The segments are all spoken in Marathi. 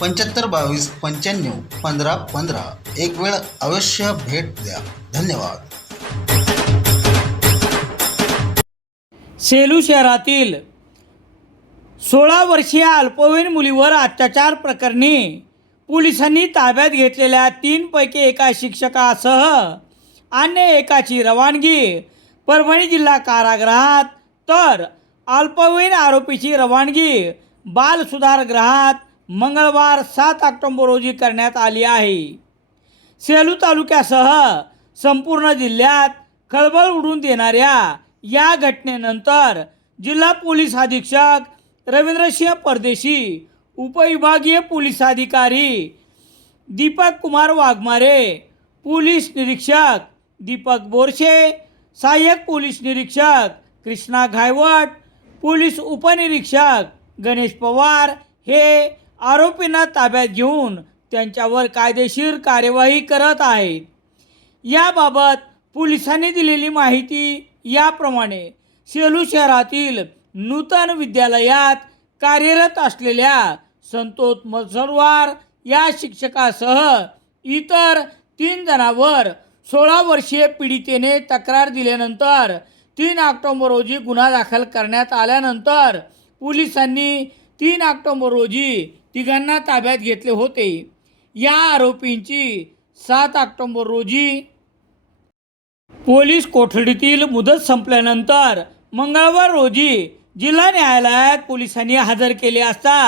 पंच्याहत्तर बावीस पंच्याण्णव पंधरा पंधरा. एक वेळ अवश्य भेट द्या. धन्यवाद. सेलू शहरातील सोळा वर्षीय अल्पवयीन मुलीवर अत्याचार प्रकरणी पोलिसांनी ताब्यात घेतलेल्या तीनपैकी एका शिक्षकासह अन्य एकाची रवानगी परभणी जिल्हा कारागृहात तर अल्पवयीन आरोपीची रवानगी बालसुधारगृहात मंगळवार सात ऑक्टोंबर रोजी करण्यात आली आहे. सेलू तालुक्यासह संपूर्ण जिल्ह्यात खळबळ उडून देणाऱ्या या घटनेनंतर जिल्हा पोलीस अधीक्षक रवींद्रसिंह परदेशी उपविभागीय पोलीस अधिकारी दीपक कुमार वाघमारे पोलीस निरीक्षक दीपक बोरशे सहाय्यक पोलीस निरीक्षक कृष्णा घायवट पोलीस उपनिरीक्षक गणेश पवार हे आरोपींना ताब्यात घेऊन त्यांच्यावर कायदेशीर कार्यवाही करत आहे. याबाबत पोलिसांनी दिलेली माहिती याप्रमाणे सेलू शहरातील नूतन विद्यालयात कार्यरत असलेल्या संतोष मसरवार या शिक्षकासह इतर तीन जणांवर सोळा वर्षीय पीडितेने तक्रार दिल्यानंतर तीन ऑक्टोबर रोजी गुन्हा दाखल करण्यात आल्यानंतर पोलिसांनी तीन ऑक्टोबर रोजी तिघांना ताब्यात घेतले होते. या आरोपींची सात ऑक्टोबर रोजी पोलीस कोठडीतील मुदत संपल्यानंतर मंगळवार रोजी जिल्हा न्यायालयात पोलिसांनी हजर केले असता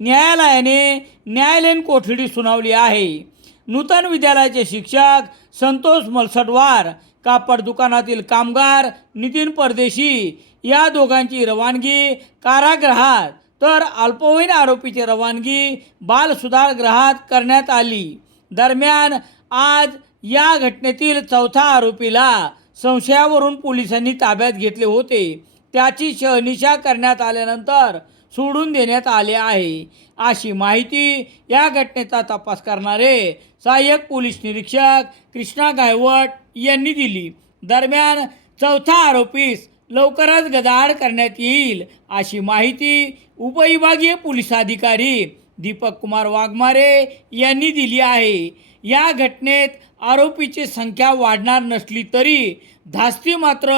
न्यायालयाने न्यायालयीन कोठडी सुनावली आहे. नूतन विद्यालयाचे शिक्षक संतोष मलसटवार कापड दुकानातील कामगार नितीन परदेशी या दोघांची रवानगी कारागृहात तर अल्पवयीन आरोपीची रवानगी बालसुधारगृहात करण्यात आली. दरम्यान आज या घटनेतील चौथा आरोपीला संशयावरून पोलिसांनी ताब्यात घेतले होते. त्याची शहनिशा करण्यात आल्यानंतर सोडून देण्यात आले आहे. अशी माहिती या घटनेचा तपास करणारे सहाय्यक पोलीस निरीक्षक कृष्णा गायवट यांनी दिली. दरम्यान चौथा आरोपीस लवकरच गदाड करण्यात येईल अशी माहिती उपविभागीय पोलीस अधिकारी दीपक कुमार वाघमारे यांनी दिली आहे. या घटनेत आरोपीची संख्या वाढणार नसली तरी धास्ती मात्र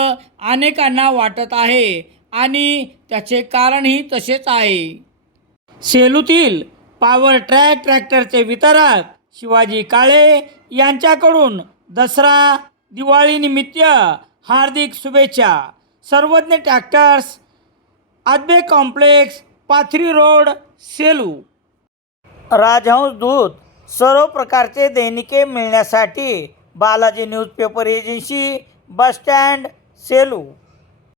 अनेकांना वाटत आहे आणि त्याचे कारणही तसेच आहे. सेलूतील पॉवर ट्रॅक ट्रॅक्टरचे वितरक शिवाजी काळे यांच्याकडून दसरा दिवाळीनिमित्त हार्दिक शुभेच्छा. Sarvagya tractors Adbe complex Pathri road Selu. Rajhans Doot सर्व प्रकारचे दैनिके मिळण्यासाठी Balaji newspaper agency bus stand Selu.